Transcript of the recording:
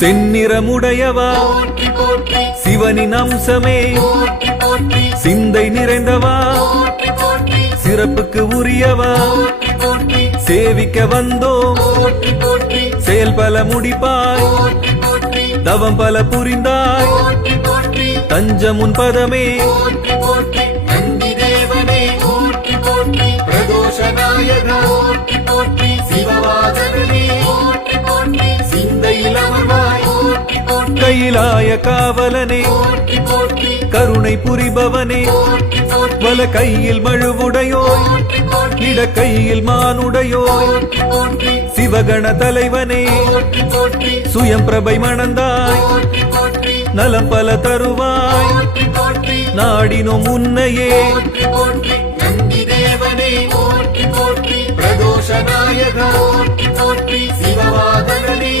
செந்நிறமுடையவா சிவனின் அம்சமே சிந்தை நிறைந்தவா சிறப்புக்கு உரியவா சேவிக்க வந்தோம் செயல் பல முடிப்பாய் தவம் பல புரிந்தாய் தஞ்சம் உன் பதமே நந்தி தேவனே பிரதோஷ நாயகா சிவவாதனே சிந்தையில் அமர்வாய் கையிலாய காவலனே கருணை புரிபவனே வல கையில் மழுவுடையோய் இட கையில் மானுடையோய் சிவகண தலைவனே சுயம் பிரபை மணந்தாய் நலம் பல தருவாய் நாடினோம் உன்னையே நந்தி தேவனே பிரதோஷ நாயகா சிவவாதனே